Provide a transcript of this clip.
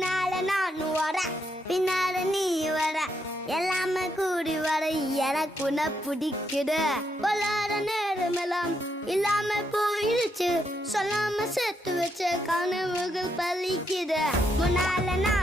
முன்னால நான் வர பின்னால நீ வர எல்லாமே கூடி வர எனக்கு உன்னை பிடிக்குது பொல்லாத நேரமெல்லாம் இல்லாம போயிடுச்சு சொல்லாம சேர்த்து வச்ச கனவுகள் பலிக்குது முன்னால நான்